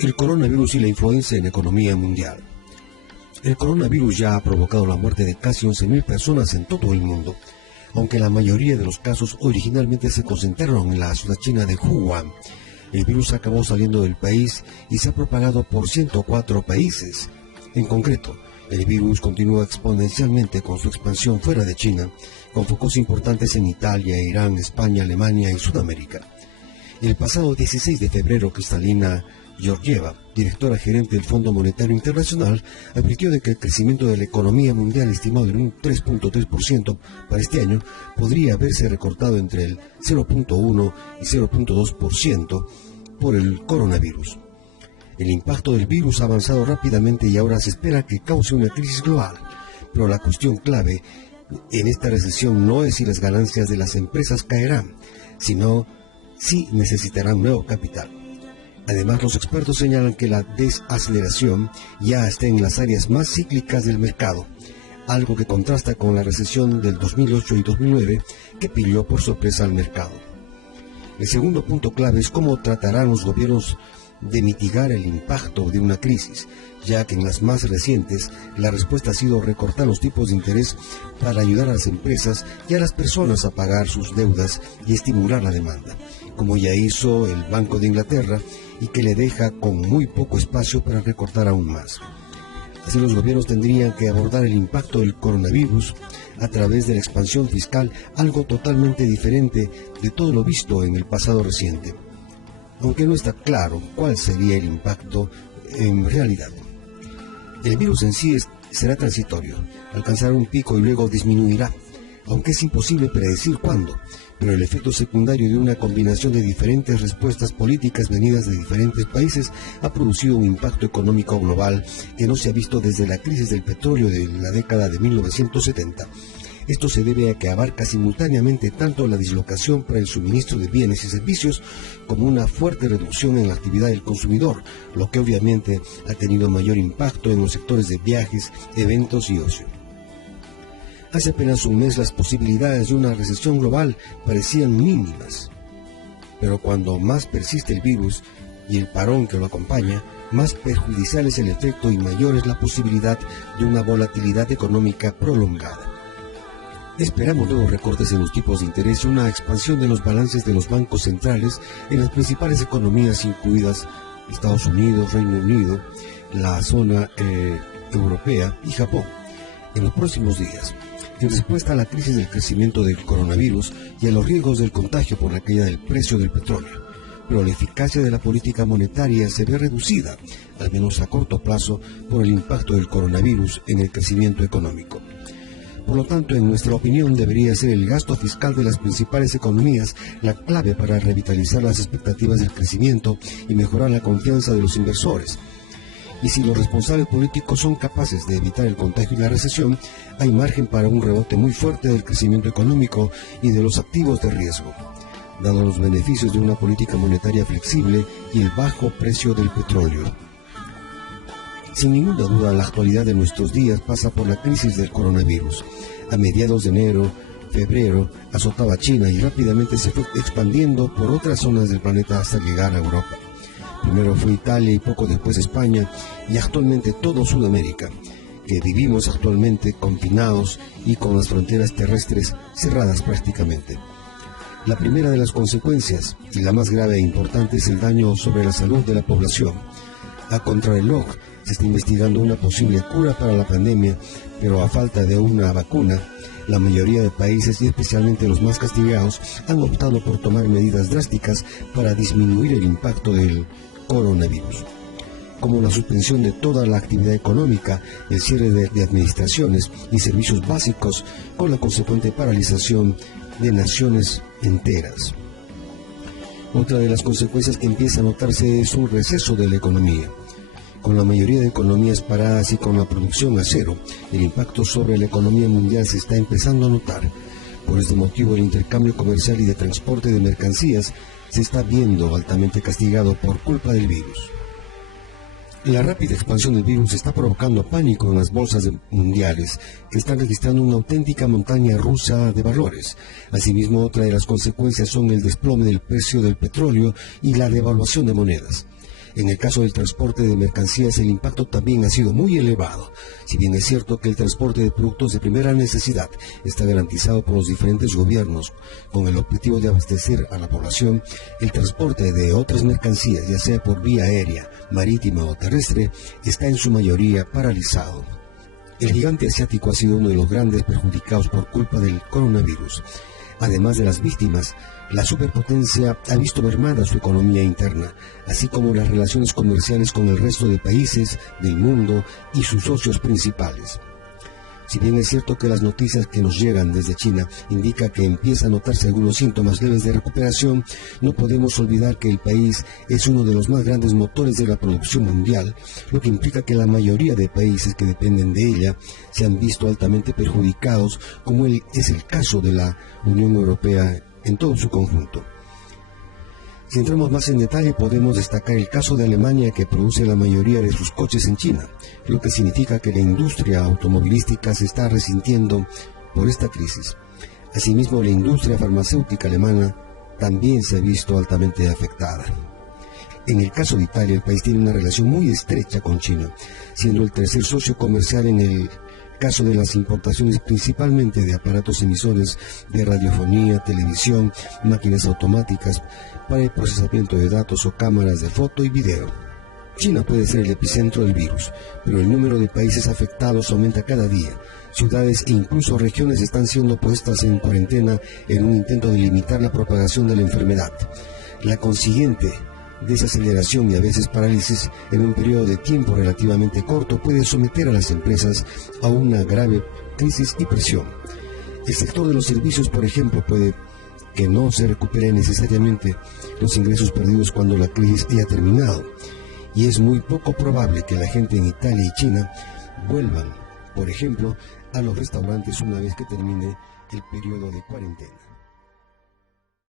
El coronavirus y la influencia en la economía mundial. El coronavirus ya ha provocado la muerte de casi 11.000 personas en todo el mundo, aunque la mayoría de los casos originalmente se concentraron en la ciudad china de Wuhan. El virus acabó saliendo del país y se ha propagado por 104 países. En concreto, el virus continúa exponencialmente con su expansión fuera de China, con focos importantes en Italia, Irán, España, Alemania y Sudamérica. El pasado 16 de febrero, Kristalina Georgieva, directora gerente del Fondo Monetario Internacional, advirtió de que el crecimiento de la economía mundial, estimado en un 3.3% para este año, podría haberse recortado entre el 0.1 y 0.2% por el coronavirus. El impacto del virus ha avanzado rápidamente y ahora se espera que cause una crisis global, pero la cuestión clave en esta recesión no es si las ganancias de las empresas caerán, sino si necesitarán nuevo capital. Además, los expertos señalan que la desaceleración ya está en las áreas más cíclicas del mercado, algo que contrasta con la recesión del 2008 y 2009 que pilló por sorpresa al mercado. El segundo punto clave es cómo tratarán los gobiernos de mitigar el impacto de una crisis, ya que en las más recientes la respuesta ha sido recortar los tipos de interés para ayudar a las empresas y a las personas a pagar sus deudas y estimular la demanda, como ya hizo el Banco de Inglaterra, y que le deja con muy poco espacio para recortar aún más. Así, los gobiernos tendrían que abordar el impacto del coronavirus a través de la expansión fiscal, algo totalmente diferente de todo lo visto en el pasado reciente, aunque no está claro cuál sería el impacto en realidad. El virus en sí será transitorio, alcanzará un pico y luego disminuirá, aunque es imposible predecir cuándo, pero el efecto secundario de una combinación de diferentes respuestas políticas venidas de diferentes países ha producido un impacto económico global que no se ha visto desde la crisis del petróleo de la década de 1970. Esto se debe a que abarca simultáneamente tanto la dislocación para el suministro de bienes y servicios como una fuerte reducción en la actividad del consumidor, lo que obviamente ha tenido mayor impacto en los sectores de viajes, eventos y ocio. Hace apenas un mes las posibilidades de una recesión global parecían mínimas, pero cuando más persiste el virus y el parón que lo acompaña, más perjudicial es el efecto y mayor es la posibilidad de una volatilidad económica prolongada. Esperamos nuevos recortes en los tipos de interés y una expansión de los balances de los bancos centrales en las principales economías, incluidas Estados Unidos, Reino Unido, la zona europea y Japón, en los próximos días, en respuesta a la crisis del crecimiento del coronavirus y a los riesgos del contagio por la caída del precio del petróleo. Pero la eficacia de la política monetaria se ve reducida, al menos a corto plazo, por el impacto del coronavirus en el crecimiento económico. Por lo tanto, en nuestra opinión, debería ser el gasto fiscal de las principales economías la clave para revitalizar las expectativas del crecimiento y mejorar la confianza de los inversores. Y si los responsables políticos son capaces de evitar el contagio y la recesión, hay margen para un rebote muy fuerte del crecimiento económico y de los activos de riesgo, dado los beneficios de una política monetaria flexible y el bajo precio del petróleo. Sin ninguna duda, la actualidad de nuestros días pasa por la crisis del coronavirus. A mediados de enero, febrero, azotaba a China y rápidamente se fue expandiendo por otras zonas del planeta hasta llegar a Europa. Primero fue Italia y poco después España y actualmente todo Sudamérica, que vivimos actualmente confinados y con las fronteras terrestres cerradas prácticamente. La primera de las consecuencias, y la más grave e importante, es el daño sobre la salud de la población. A contrarreloj, se está investigando una posible cura para la pandemia, pero a falta de una vacuna, la mayoría de países, y especialmente los más castigados, han optado por tomar medidas drásticas para disminuir el impacto del coronavirus, como la suspensión de toda la actividad económica, el cierre de administraciones y servicios básicos, con la consecuente paralización de naciones enteras. Otra de las consecuencias que empieza a notarse es un receso de la economía. Con la mayoría de economías paradas y con la producción a cero, el impacto sobre la economía mundial se está empezando a notar. Por este motivo, el intercambio comercial y de transporte de mercancías se está viendo altamente castigado por culpa del virus. La rápida expansión del virus está provocando pánico en las bolsas mundiales, que están registrando una auténtica montaña rusa de valores. Asimismo, otra de las consecuencias son el desplome del precio del petróleo y la devaluación de monedas. En el caso del transporte de mercancías, el impacto también ha sido muy elevado. Si bien es cierto que el transporte de productos de primera necesidad está garantizado por los diferentes gobiernos con el objetivo de abastecer a la población, el transporte de otras mercancías, ya sea por vía aérea, marítima o terrestre, está en su mayoría paralizado. El gigante asiático ha sido uno de los grandes perjudicados por culpa del coronavirus. Además de las víctimas, la superpotencia ha visto mermada su economía interna, así como las relaciones comerciales con el resto de países del mundo y sus socios principales. Si bien es cierto que las noticias que nos llegan desde China indican que empieza a notarse algunos síntomas leves de recuperación, no podemos olvidar que el país es uno de los más grandes motores de la producción mundial, lo que implica que la mayoría de países que dependen de ella se han visto altamente perjudicados, como es el caso de la Unión Europea en todo su conjunto. Si entramos más en detalle, podemos destacar el caso de Alemania, que produce la mayoría de sus coches en China, lo que significa que la industria automovilística se está resintiendo por esta crisis. Asimismo, la industria farmacéutica alemana también se ha visto altamente afectada. En el caso de Italia, el país tiene una relación muy estrecha con China, siendo el tercer socio comercial en el caso de las importaciones, principalmente de aparatos emisores de radiofonía, televisión, máquinas automáticas para el procesamiento de datos o cámaras de foto y video. China puede ser el epicentro del virus, pero el número de países afectados aumenta cada día. Ciudades e incluso regiones están siendo puestas en cuarentena en un intento de limitar la propagación de la enfermedad. La consiguiente desaceleración y a veces parálisis en un periodo de tiempo relativamente corto puede someter a las empresas a una grave crisis y presión. El sector de los servicios, por ejemplo, puede que no se recupere necesariamente los ingresos perdidos cuando la crisis haya terminado, y es muy poco probable que la gente en Italia y China vuelvan, por ejemplo, a los restaurantes una vez que termine el periodo de cuarentena.